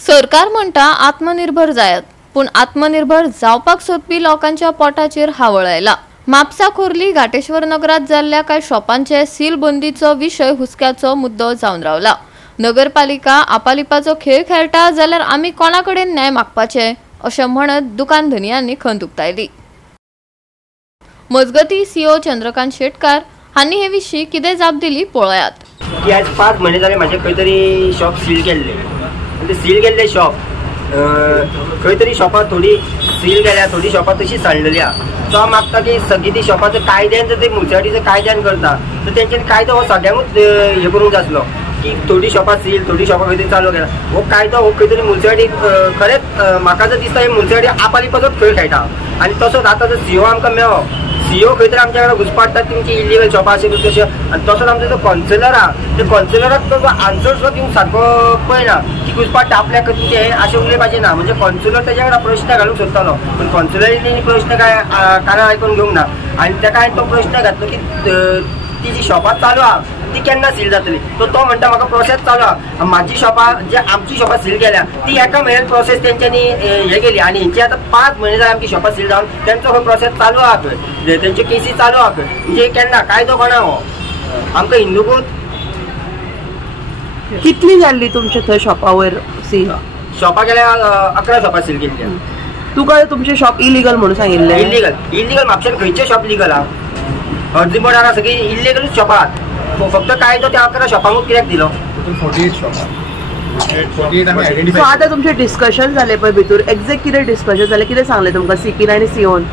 सरकार म्हणटा आत्मनिर्भर जायत, पण आत्मनिर्भर जावपाक सोदपी लोकांच्या पोटाचेर हावळ आयला। म्हापसा खोर्ली घाटेश्वर नगरात जाल्ल्या कांय शॉपांचे सील बंदीचो विशय हुस्क्याचो मुद्दो जावन रावला। नगरपालिका आपालिपाचो खेळ खेळटा जाल्यार आमी कोणाकडेन न्याय मागपाचे अशें म्हणत दुकान धनियांनी खंत उक्तायली। मजगती सीओ चंद्रकांत शेटकार हांनी हे विशीं कितें जाप दिली पळयात। की आज 5 महिने जाले म्हाजे खंय तरी शॉप सील केल्ले, ते सील केल्ले शॉप खंय तरी शॉपां थोडी सील केल्या, थोडी शॉपां तशी सांडलेली आहा। सो हांव मागता की सगळी ती शॉपां जर कायद्यान जर ते मुन्सिपालिटीचे कायद्यान करता तर तेंच्यांनी कायदो हो सगळ्यांकूच हे करूंक जाय आसलो की थोडी शॉपां सील, थोडी शॉपां खंय तरी चालू केला। हो कायदो हो खंय तरी मुन्सिपालिटी खरेंच म्हाका जर दिसता हे मुन्सिपालिटी आपालिपाचोच खेळ खेळटा। आनी तसोच आतां जर सीओ आमकां मेळ्ळो, सीओ खंय तरी आमच्या कडेन घुसपाडटात तेंची इलिगल शॉपां अशें तशें, आनी तसोच आमचो जो कॉन्सिलर आहा ते कॉन्सिलराक तो आन्सर सुद्दां दिवंक सारको पळयना की घुसपाडटा आपल्याक तुमचें हें अशें उलयपाचें ना। म्हणजे कॉन्सिलर तेच्या कडेन प्रश्न घालूंक सोदतालो, पूण कॉन्सिलरीन प्रश्न काय कानार आयकून घेवंक ना। आनी ताका हांवें तो प्रश्न घातलो की ती जी शॉपां चालू आहा ती केन्ना सील जातली, तो म्हणटा म्हाका प्रोसेस चालू आहा। म्हाजी शॉपां जे आमची शॉपां सील केल्या ती एका म्हयन्यात प्रोसेस तेंच्यांनी हे केली, आनी हेंची आतां 5 महिने जाले आमची शॉपां सील जावन तेंचो खंय प्रोसेस चालू आहा, खंय तेंच्यो केसी चालू आहा खंय। म्हणजे केन्ना कायदो कोणा हो आमकां हिंदूकूच कितली जाल्ली तुमच्या थंय शॉपा वयर सील? शॉपां गेल्या 11 शॉपां सील केल्ल्या। तुका तुमचे शॉप इलिगल म्हणून सांगिल्लें? इलिगल म्हापशान खंयचे शॉप लिगल आहा? अर्दी बोर्डार सगळी इलिगलूच शॉपां आहात। फक्त कायदो त्या 11 शॉपांकूच कित्याक दिलो? 48 शॉपां। सो आतां तुमचे डिस्कशन जाले पळय भितर, एक्झॅक्ट कितें डिस्कशन जालें, कितें सांगलें तुमकां सीपीन आनी सीओन?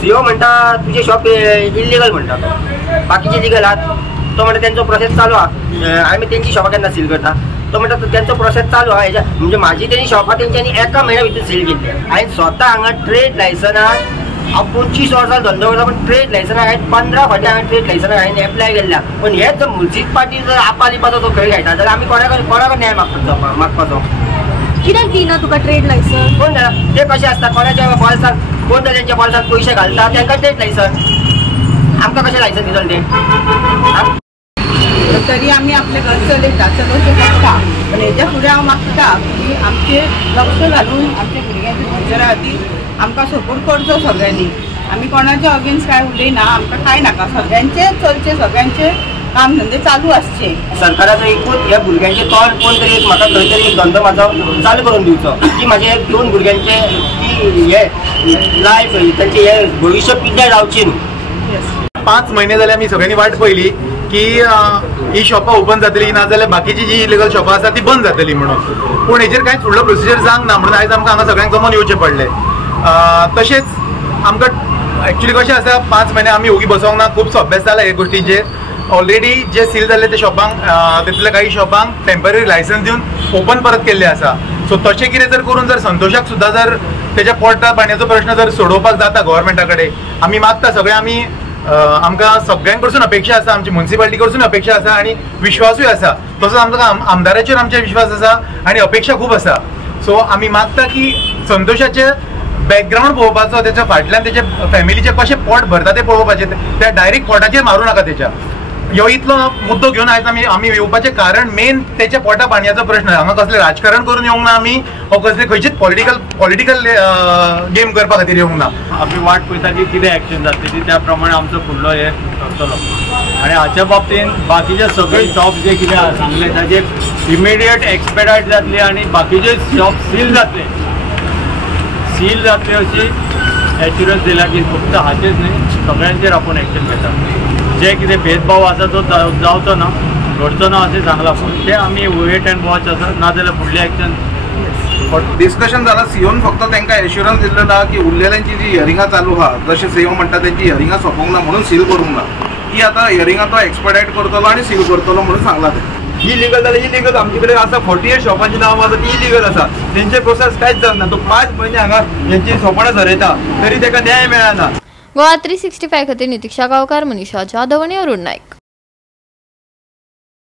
सीओ म्हणटा तुझे शॉप इलिगल म्हणटा, तो बाकीचे लिगल आहात। तो म्हणटा त्यांचो प्रोसेस चालू आहा, आमी तेंची शॉपां केन्ना सील करता। तो म्हणटा त्यांचो प्रोसेस चालू आहा। हेच्या म्हणजे म्हाजी तेणी शॉपां तेंच्यांनी एका म्हयन्या भितर सील केल्ली। हांवें स्वता हांगा ट्रेड लायसनाक हांव 25 वर्सां धंदो करता, पण ट्रेड लायसनाक हांवें 15 फावटी हांवें ट्रेड लायसनाक हांवें एप्लाय केल्ल्या। पण हेच जर मुन्सिपालिटी जर आपालिपाचो तो खेळ खेळटा जाल्यार आमी कोणाक न्याय मागपाचो? कित्याक दिना तुका ट्रेड लायसन? कोण जाणा ते कशें आसता, कोणाच्या बॉल्सान कोण तेंच्या बॉल्सान पयशे घालता तांकां ट्रेड लायसन, आमकां कशें लायसन दितले ते? तरी आम्ही आपले घर चलयता, चलोवचें पडटा। पण हेच्या फुडें हांव मागता की आमचे लक्ष घालून आमच्या भुरग्यांच्या फ्युचरा खातीर आमकां सपोर्ट करचो सगळ्यांनी। आमी कोणाच्या अगेन्स्ट काय उलयना, आमकां काय नाका, सगळ्यांचे चलचे, सगळ्यांचे काम धंदे चालू आसचे। सरकाराचो एकूच ह्या भुरग्यांचे तोंड कोण तरी एक म्हाका खंय तरी एक धंदो म्हाजो चालू करून दिवचो की म्हाजे 2 भुरग्यांचे की हे लायफ तेंचे हे भविष्य पिड्ड्यार जावची न्हू। 5 महिने जाले आमी सगळ्यांनी वाट पयली की ही शॉपां ओपन जातली, ना जाल्यार बाकीची जी इलिगल शॉपां आसा ती बंद जातली म्हणून। पूण हेजेर कांय फुडलो प्रोसिजर जावंक ना म्हणून आयज आमकां हांगा सगळ्यांक जमोन येवचें पडलें। तशेंच आमकां एक्चुअली कशें आसा, 5 महिने आमी ओगी बसोंक ना, खुबसो अभ्यास जाला हे गोष्टीचेर। ऑलरेडी जे सील जाल्ले ते शॉपांक तितल्या काही शॉपांक टेम्पररी लायसन्स दिवन ओपन परत केल्ले आसा। सो तशें कितें जर करून जर संतोशाक सुद्दां जर तेच्या पोटा पाणयाचो प्रश्न जर सोडोवपाक जाता गव्हर्मेंटा कडेन, आमी मागता सगळे आमी आमकां सगळ्यां कडसून अपेक्षा आसा, आमची मुन्सिपालिटी कडसून अपेक्षा आसा आनी विश्वासूय आसा। तसोच आमकां आमदाराचेर आमचे विश्वास आसा आनी अपेक्षा खूब आसा। सो आमी मागता की संतोशाचे बॅकग्रावंड पळोवपाचो, तेच्या फाटल्यान तेच्या फॅमिलीचे कशें पोट भरता ते पळोवपाचें, त्या डायरेक्ट पोटाचेर मारूं नाका तेच्या। ह्यो इतलो मुद्दो घेवन आयज आमी येवपाचें कारण मेन तेच्या पोटा पाणयाचो प्रश्न। हांगा कसलें राजकारण करून येवंक ना आमी, हो कसले खंयचीच पॉलिटिकल गेम करपा खातीर येवंक ना। आमी वाट पळयता की कितें एक्शन जातली त्या प्रमाणे आमचो फुडलो हे करतलो। आनी हाच्या बाबतींत बाकीचे सगळे शॉप जे कितें सांगले ताजे इमिडिएट एक्सपेडायट जातली आनी बाकीचे शॉप सील जातले अशी एश्युरन्स दिला की फक्त हाचेच न्ही सगळ्यांचेर आपूण एक्शन घेता। जे कितें भेदभाव आसा तो जावचो ना, घडचो ना अशें सांगलां। पूण ते आमी वेट एंड वॉच आसा, ना जाल्यार फुडलें एक्शन। डिस्कशन जाला, सीओन फक्त तांकां एश्युरन्स दिल्लो की उरलेल्यांची जी हियरिंगां चालू आहा, जशें सीओ म्हणटा तेंची हियरिंगां सोंपोंक ना म्हणून सील करूंक ना, ती आतां हियरिंगां तो एक्सपेडायट करतलो आनी सील करतलो म्हणून सांगलां ते। इलिगल जाल्यार इलिगल आमचे कडेन आसा 48 शॉपांची नांवां आसा ती इलिगल आसा, तेंचे प्रोसेस कांयच जावना। तो 5 महिने हांगा हेंची सोपणां झरयता तरी ताका न्याय मेळना। गोवा 365 खातीर नितीक्षा गांवकार, मनीषा जाधव आनी अरुण नायक।